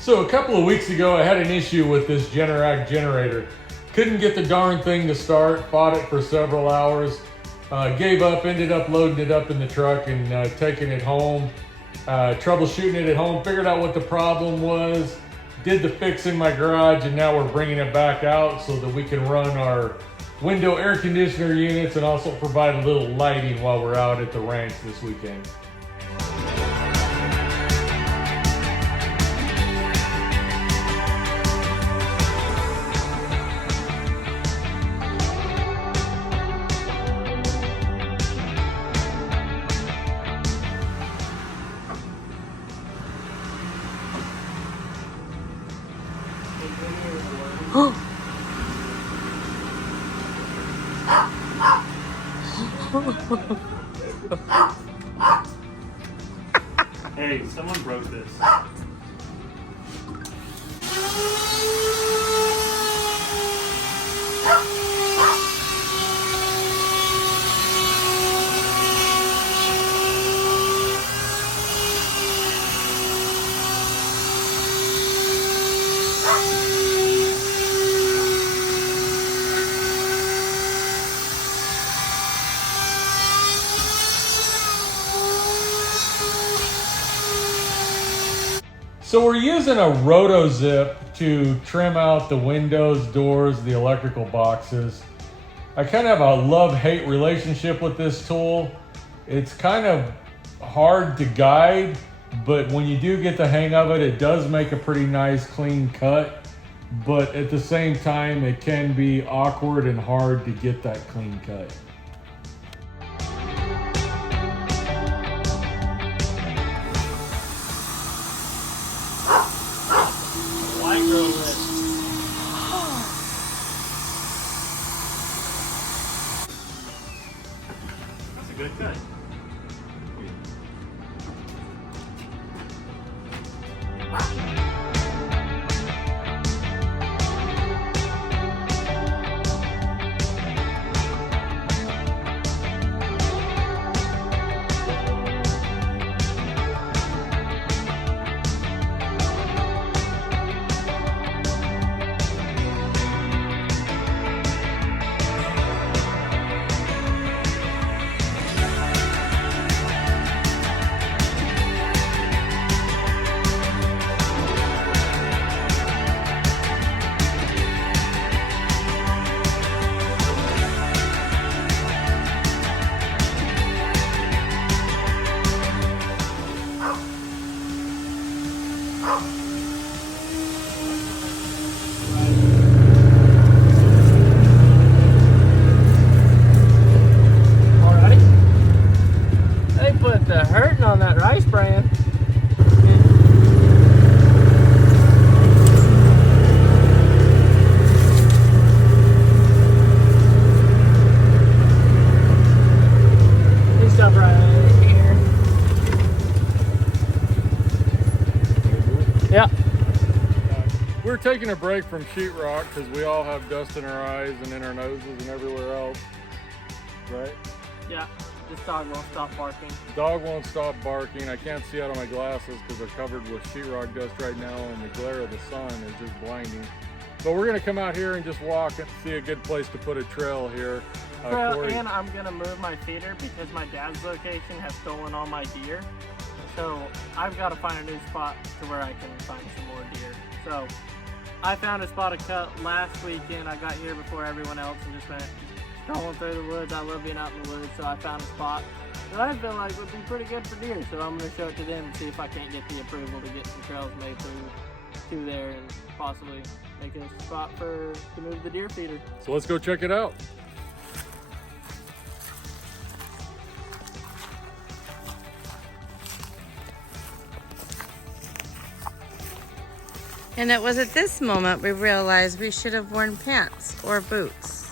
So a couple of weeks ago, I had an issue with this Sheetrock generator. Couldn't get the darn thing to start, fought it for several hours, gave up, ended up loading it up in the truck and taking it home, troubleshooting it at home, figured out what the problem was, did the fix in my garage, and now we're bringing it back out so that we can run our window air conditioner units and also provide a little lighting while we're out at the ranch this weekend. Hey, someone broke this. So we're using a roto zip to trim out the windows, doors, the electrical boxes. I kind of have a love-hate relationship with this tool. It's kind of hard to guide, but when you do get the hang of it, it does make a pretty nice clean cut. But at the same time, it can be awkward and hard to get that clean cut. That's a good cut. The hurting on that rice bran. This stuff right here. Yeah. We're taking a break from sheetrock because we all have dust in our eyes and in our noses and everywhere else, right? Yeah. This dog won't stop barking. Dog won't stop barking. I can't see out of my glasses because they're covered with sheetrock dust right now and the glare of the sun is just blinding. But we're gonna come out here and just walk and see a good place to put a trail here. Cory. And I'm gonna move my feeder because my dad's location has stolen all my deer. So I've got to find a new spot to where I can find some more deer. So I found a spot to cut last weekend. I got here before everyone else and just went strolling through the woods. I love being out in the woods, so I found a spot that I feel like would be pretty good for deer. So I'm going to show it to them and see if I can't get the approval to get some trails made through there and possibly make a spot to move the deer feeder. So let's go check it out. And it was at this moment we realized we should have worn pants or boots.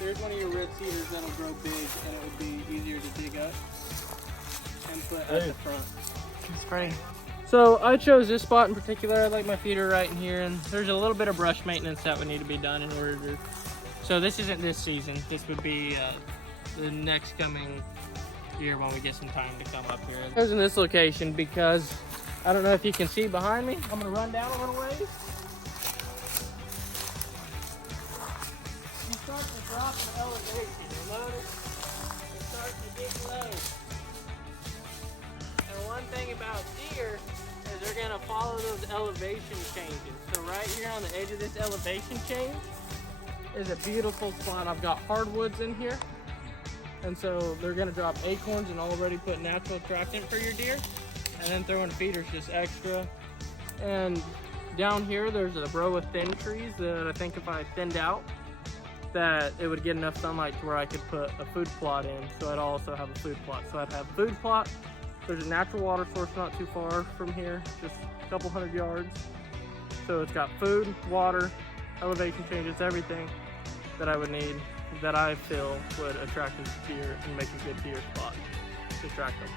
There's one of your red cedars that'll grow big and it would be easier to dig up and put at the front. It's pretty. So I chose this spot in particular. I like my feeder right in here, and there's a little bit of brush maintenance that would need to be done in order to. So this isn't this season. This would be the next coming year when we get some time to come up here. I was in this location because I don't know if you can see behind me. I'm gonna run down a little ways. You start to drop in elevation. You notice it's starting to get low. And one thing about deer is they're gonna follow those elevation changes. So right here on the edge of this elevation change is a beautiful spot. I've got hardwoods in here. And so they're gonna drop acorns and already put natural attractant for your deer. And then throwing feeders just extra. And down here there's a row of thin trees that I think if I thinned out, that it would get enough sunlight to where I could put a food plot in. So I'd also have a food plot. So I'd have food plot. There's a natural water source not too far from here, just a couple hundred yards. So it's got food, water, elevation changes, everything that I would need that I feel would attract these deer and make a good deer spot to attract them.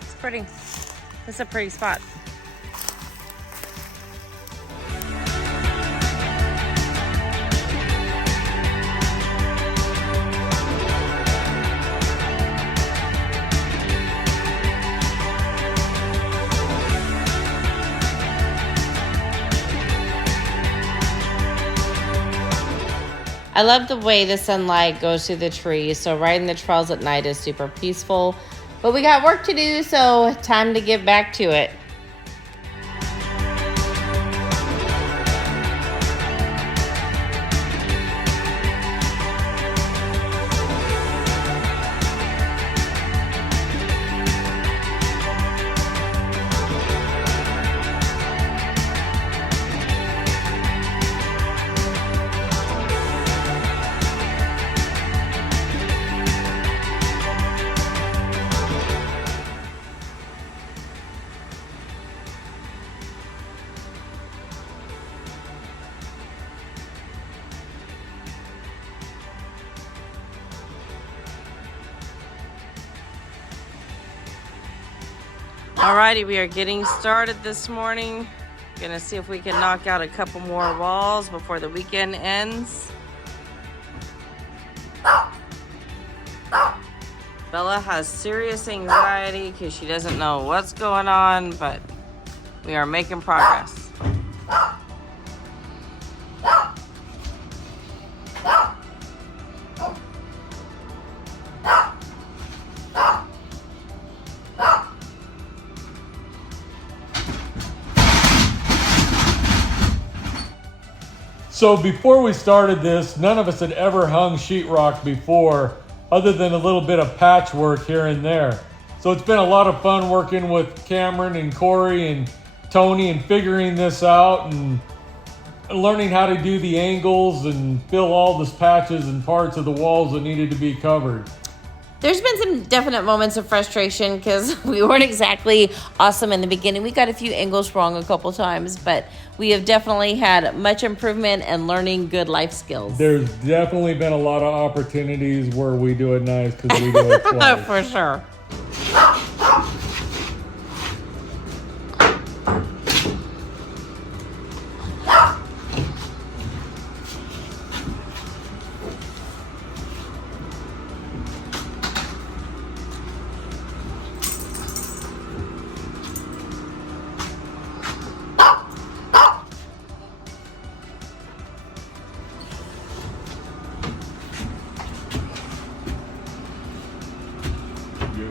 It's pretty. It's a pretty spot. I love the way the sunlight goes through the trees, so riding the trails at night is super peaceful. But we got work to do, so time to get back to it. Alrighty, we are getting started this morning. Gonna see if we can knock out a couple more walls before the weekend ends. Bella has serious anxiety because she doesn't know what's going on, but we are making progress. So before we started this, none of us had ever hung sheetrock before, other than a little bit of patchwork here and there. So it's been a lot of fun working with Cameron and Cory and Tony and figuring this out and learning how to do the angles and fill all the patches and parts of the walls that needed to be covered. There's been some definite moments of frustration because we weren't exactly awesome in the beginning. We got a few angles wrong a couple times, but we have definitely had much improvement and learning good life skills. There's definitely been a lot of opportunities where we do it nice because we do it twice. For sure. Good.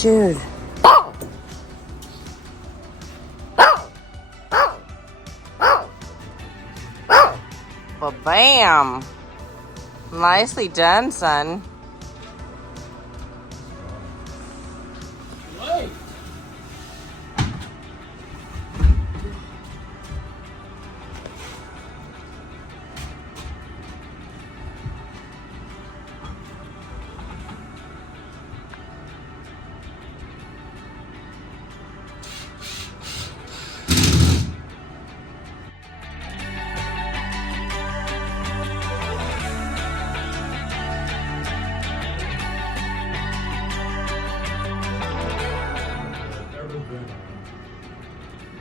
Dude. Well, bam. Nicely done, son.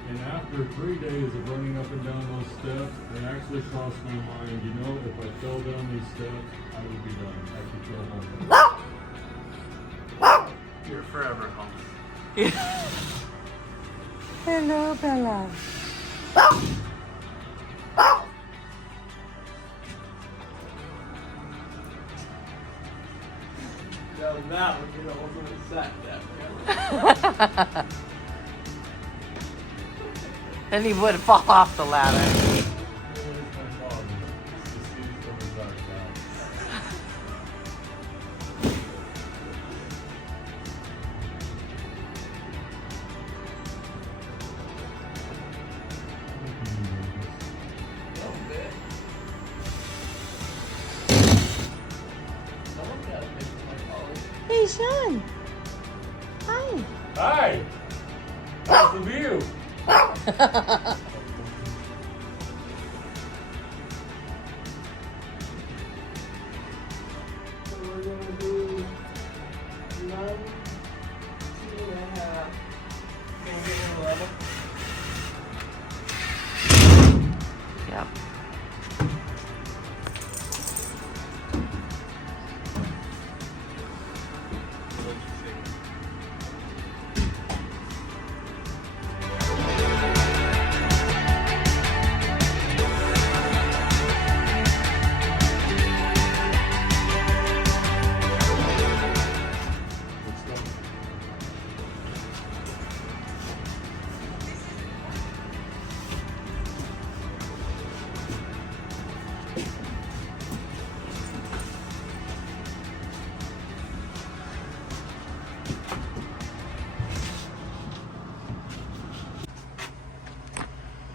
And after 3 days of running up and down those steps, it actually crossed my mind, you know, if I fell down these steps, I would be done. I could go home. You're forever home. Hello, Bella. That would be the ultimate set. Then he would fall off the ladder. Hey, Sean. Hi. Hi! How's the view? So we're going to do 19.5. Can we get an 11? Yep.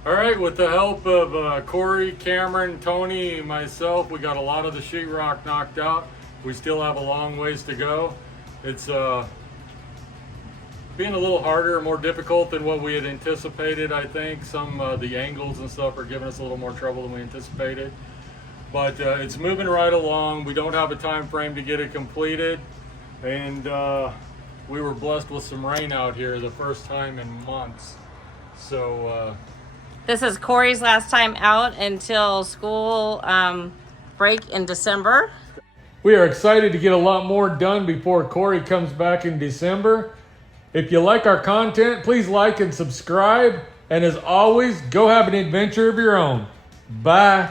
All right, with the help of Cory, Cameron, Tony, myself, we got a lot of the sheetrock knocked out. We still have a long ways to go. It's being a little harder, more difficult than what we had anticipated, I think. Some of the angles and stuff are giving us a little more trouble than we anticipated. But it's moving right along. We don't have a time frame to get it completed. And we were blessed with some rain out here the first time in months. So This is Cory's last time out until school break in December. we are excited to get a lot more done before Cory comes back in December. If you like our content, please like and subscribe. And as always, go have an adventure of your own. Bye.